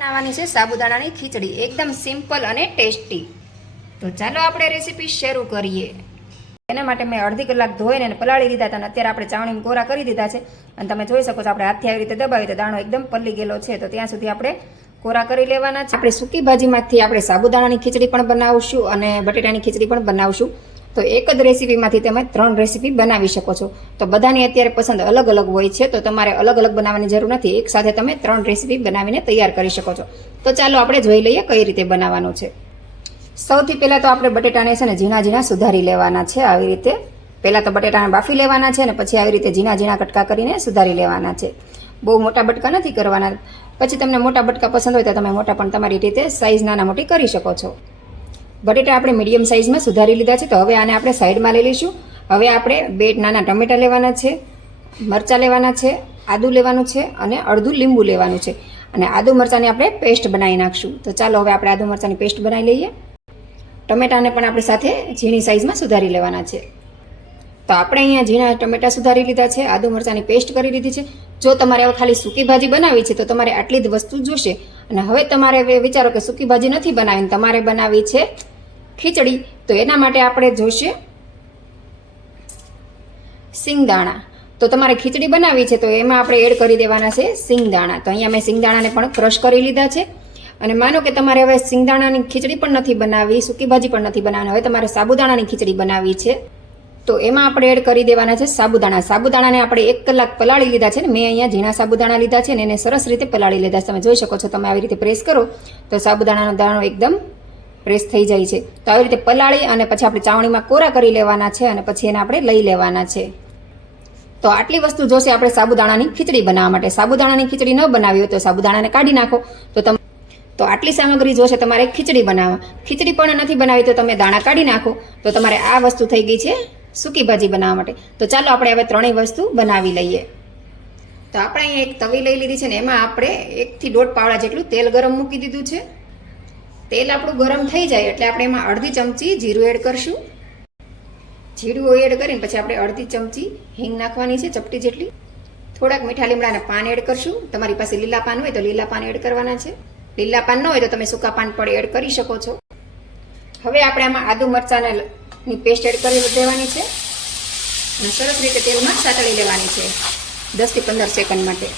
બનાવવાની છે સાબુદાણાની ખીચડી, એકદમ સિમ્પલ અને ટેસ્ટી. તો ચાલો આપણે રેસીપી શરૂ કરીએ. એના માટે મેં અડધી કલાક ધોઈને અને પલાળી દીધા હતા અને અત્યારે આપણે ચાવણીમાં કોરા કરી દીધા છે. અને તમે જોઈ શકો છો આપણે હાથથી આવી રીતે દબાવી તો દાણો એકદમ પલ્લી ગયેલો છે. તો ત્યાં સુધી આપણે કોરા કરી લેવાના છે. આપણે સૂકી ભાજીમાંથી આપણે સાબુદાણાની ખીચડી પણ બનાવશું અને બટેટાની ખીચડી પણ બનાવશું. તો એક જ રેસીપીમાંથી તમે 3 રેસીપી બનાવી શકો છો. તો બધાની અત્યારે પસંદ અલગ અલગ હોય છે, તો તમારે અલગ અલગ બનાવવાની જરૂર નથી. એક સાથે તમે 3 રેસીપી બનાવીને તૈયાર કરી શકો છો. તો ચાલો આપણે જોઈ લઈએ કઈ રીતે બનાવવાનું છે. સૌથી પહેલાં તો આપણે બટેટાને છે ને ઝીણા ઝીણા સુધારી લેવાના છે. આવી રીતે પહેલાં તો બટેટાને બાફી લેવાના છે અને પછી આવી રીતે ઝીણા ઝીણા કટકા કરીને સુધારી લેવાના છે. બહુ મોટા બટકા નથી કરવાના. પછી તમને મોટા બટકા પસંદ હોય તો તમે મોટા પણ તમારી રીતે સાઇઝ નાના મોટી કરી શકો છો. બટેટા આપણે મીડિયમ સાઇઝમાં સુધારી લીધા છે. તો હવે આને આપણે સાઈડમાં લઈ લઈશું. હવે આપણે 2 નાના ટમેટા લેવાના છે, મરચાં લેવાના છે, આદું લેવાનું છે અને અડધું લીંબુ લેવાનું છે. અને આદુ મરચાંની આપણે પેસ્ટ બનાવી નાખશું. તો ચાલો હવે આપણે આદુ મરચાંની પેસ્ટ બનાવી લઈએ. ટમેટાને પણ આપણી સાથે ઝીણી સાઇઝમાં સુધારી લેવાના છે. તો આપણે અહીંયા ઝીણા ટમેટા સુધારી લીધા છે, આદુ મરચાંની પેસ્ટ કરી લીધી છે. જો તમારે હવે ખાલી સૂકી ભાજી બનાવી છે તો તમારે આટલી જ વસ્તુ જોશે. અને હવે તમારે વિચારો કે સૂકી ભાજી નથી બનાવીને તમારે બનાવી છે ખીચડી, તો એના માટે આપણે જોઈશે સિંગદાણા. તો તમારે ખીચડી બનાવી છે તો એમાં આપણે એડ કરી દેવાના છે સિંગદાણા. તો અહીંયા મેં સિંગદાણાને પણ ક્રશ કરી લીધા છે. અને માનો કે તમારે હવે સિંગદાણાની ખીચડી પણ નથી બનાવી, સૂકી ભાજી પણ નથી બનાવવાની, હવે તમારે સાબુદાણાની ખીચડી બનાવી છે, તો એમાં આપણે એડ કરી દેવાના છે સાબુદાણા. સાબુદાણાને આપણે 1 કલાક પલાળી લીધા છે ને. મેં અહીંયા ઝીણા સાબુદાણા લીધા છે ને એને સરસ રીતે પલાળી લીધા છે. તમે જોઈ શકો છો, તમે આવી રીતે પ્રેસ કરો તો સાબુદાણાનો દાણો એકદમ પ્રેસ થઈ જાય છે. તો આવી રીતે પલાળી અને પછી આપણે ચાવણીમાં કોરા કરી લેવાના છે અને પછી એને આપણે લઈ લેવાના છે. તો આટલી વસ્તુ જોશે આપણે સાબુદાણાની ખીચડી બનાવવા માટે. સાબુદાણાની ખીચડી ન બનાવી હોય તો સાબુદાણાને કાઢી નાખો. તો આટલી સામગ્રી જોશે તમારે ખીચડી બનાવવા. ખીચડી પણ નથી બનાવી તો તમે દાણા કાઢી નાખો. તો તમારે આ વસ્તુ થઈ ગઈ છે સૂકી ભાજી બનાવવા માટે. તો ચાલો આપણે હવે 3 વસ્તુ બનાવી લઈએ. તો આપણે અહીંયા એક તવી લઈ લીધી છે ને એમાં આપણે 1 થી 1.5 પાવડા જેટલું તેલ ગરમ મૂકી દીધું છે. તેલ આપણું ગરમ થઈ જાય એટલે આપણે એમાં અડધી ચમચી જીરું એડ કરશું. જીરું એડ કરીને પછી આપણે અડધી ચમચી હિંગ નાખવાની છે, ચપટી જેટલી. થોડાક મીઠા લીમડાના પાન એડ કરશું. તમારી પાસે લીલા પાન હોય તો લીલા પાન એડ કરવાના છે. લીલા પાન ન હોય તો તમે સૂકા પાન પણ એડ કરી શકો છો. હવે આપણે આમાં આદુ મરચાંની પેસ્ટ એડ કરી દેવાની છે અને સરસ રીતે તેલમાં સાતળી લેવાની છે 10 થી 15 સેકન્ડ માટે.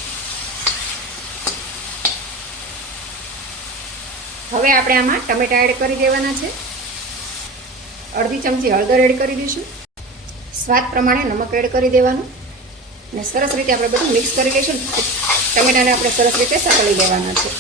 હવે આપણે આમાં ટમેટા એડ કરી દેવાના છે. અડધી ચમચી હળદર એડ કરી દઈશું. સ્વાદ પ્રમાણે નમક એડ કરી દેવાનું અને સરસ રીતે આપણે બધું મિક્સ કરી લઈશું. ટમેટાને આપણે સરસ રીતે સાતળી લેવાના છે.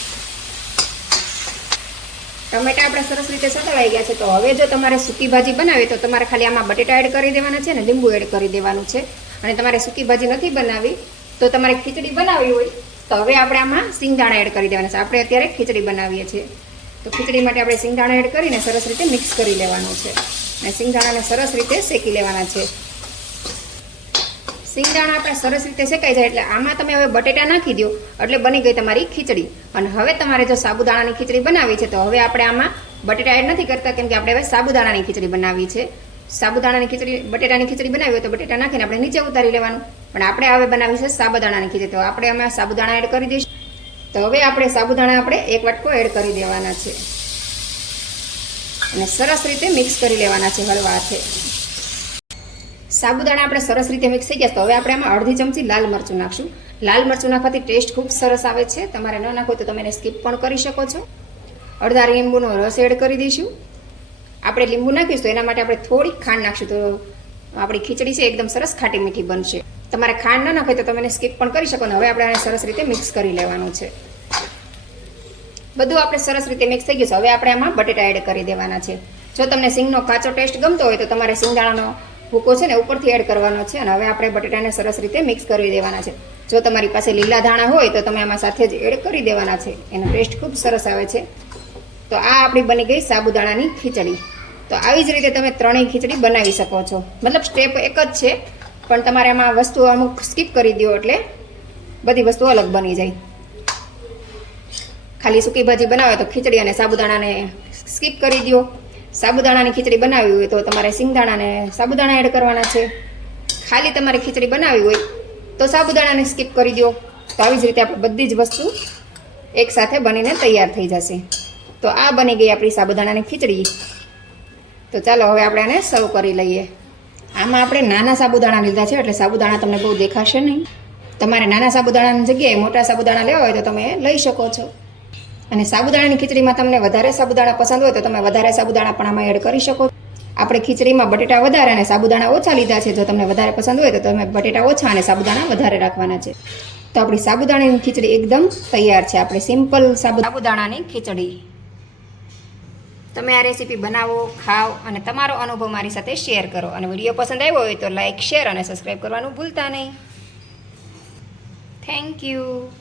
ટમેટા આપણે સરસ રીતે સતળાઈ ગયા છે. તો હવે જો તમારે સૂકી ભાજી બનાવી તો તમારે ખાલી આમાં બટેટા એડ કરી દેવાના છે અને લીંબુ એડ કરી દેવાનું છે. અને તમારે સૂકી ભાજી નથી બનાવી તો તમારે ખીચડી બનાવવી હોય તો હવે આપણે આમાં સિંગદાણા એડ કરી દેવાના છે. આપણે અત્યારે ખીચડી બનાવીએ છીએ તો ખીચડી માટે આપણે સિંગદાણા એડ કરીને સરસ રીતે મિક્સ કરી લેવાનું છે અને સિંગદાણાને સરસ રીતે શેકી લેવાના છે. સિંગદાણા આપણે સરસ રીતે શેકાઈ જાય એટલે આમાં તમે હવે બટેટા નાખી દો એટલે બની ગઈ તમારી ખીચડી. અને હવે તમારે જો સાબુદાણાની ખીચડી બનાવી છે તો હવે આપણે આમાં બટેટા એડ નથી કરતા, કેમ કે આપણે હવે સાબુદાણાની ખીચડી બનાવી છે. સાબુદાણાની ખીચડી બટેટાની ખીચડી બનાવી હોય તો બટેટા નાખીને આપણે નીચે ઉતારી લેવાનું, પણ આપણે હવે બનાવી છે સાબુદાણાની ખીચડી. તો આપણે આમાં સાબુદાણા એડ કરી દઈશું. તો હવે આપણે સાબુદાણા આપણે 1 વાટકો એડ કરી દેવાના છે અને સરસ રીતે મિક્સ કરી લેવાના છે હળવા હાથે. સાબુદાણા આપણે સરસ રીતે મિક્સ થઈ ગયા તો હવે આપણે આમાં અડધી ચમચી લાલ મરચું નાખશું. લાલ મરચું નાખવાથી ટેસ્ટ ખૂબ સરસ આવે છે. તમારે ન નાખો તો તમે એને સ્કીપ પણ કરી શકો છો. અડધા લીંબુનો રસ એડ કરી દઈશું. આપણે લીંબુ નાખીશું તો એના માટે આપણે થોડીક ખાંડ નાખશું તો આપણી ખીચડી છે એકદમ સરસ ખાટી મીઠી બનશે. તમારે ખાંડ ન નાખે તો તમે એને સ્કીપ પણ કરી શકો. ને હવે આપણે આને સરસ રીતે મિક્સ કરી લેવાનું છે. બધું આપણે સરસ રીતે મિક્સ થઈ ગયું છે. હવે આપણે આમાં બટેટા એડ કરી દેવાના છે. જો તમને સિંગનો કાચો ટેસ્ટ ગમતો હોય તો તમારે સિંગદાણાનો ભૂકો છે ને ઉપરથી એડ કરવાનો છે. અને હવે આપણે બટેટાને સરસ રીતે મિક્સ કરી દેવાના છે. જો તમારી પાસે લીલા ધાણા હોય તો તમે આમાં સાથે જ એડ કરી દેવાના છે. એનો ટેસ્ટ ખૂબ સરસ આવે છે. તો આ આપણી બની ગઈ સાબુદાણાની ખીચડી. તો આવી જ રીતે તમે 3 ખીચડી બનાવી શકો છો. મતલબ સ્ટેપ એક જ છે, પણ તમારે આમાં વસ્તુ અમુક સ્કીપ કરી દો એટલે બધી વસ્તુ અલગ બની જાય. ખાલી સૂકી ભાજી બનાવે તો ખીચડી અને સાબુદાણાને સ્કીપ કરી દો. સાબુદાણાની ખીચડી બનાવી હોય તો તમારે સિંગદાણા અને સાબુદાણા એડ કરવાના છે. ખાલી તમારે ખીચડી બનાવી હોય તો સાબુદાણાને સ્કીપ કરી દો. તો આવી જ રીતે આપણે બધી જ વસ્તુ એક સાથે બનીને તૈયાર થઈ જશે. તો આ બની ગઈ આપણી સાબુદાણાની ખીચડી. તો ચાલો હવે આપણે આને સર્વ કરી લઈએ. આમાં આપણે નાના સાબુદાણા લીધા છે એટલે સાબુદાણા તમને બહુ દેખાશે નહીં. તમારે નાના સાબુદાણાની જગ્યાએ મોટા સાબુદાણા લેવા હોય તો તમે લઈ શકો છો. અને સાબુદાણાની ખીચડીમાં તમને વધારે સાબુદાણા પસંદ હોય તો તમે વધારે સાબુદાણા પણ આમાં એડ કરી શકો. આપણે ખીચડીમાં બટેટા વધારે અને સાબુદાણા ઓછા લીધા છે. જો તમને વધારે પસંદ હોય તો તમે બટેટા ઓછા અને સાબુદાણા વધારે રાખવાના છે. તો આપણી સાબુદાણાની ખીચડી એકદમ તૈયાર છે. આપણે સિમ્પલ સાબુદાણાની ખીચડી. તમે આ રેસીપી બનાવો, ખાઓ અને તમારો અનુભવ મારી સાથે શેર કરો. અને વિડીયો પસંદ આવ્યો હોય તો લાઇક, શેર અને સબસ્ક્રાઈબ કરવાનું ભૂલતા નહીં. Thank you.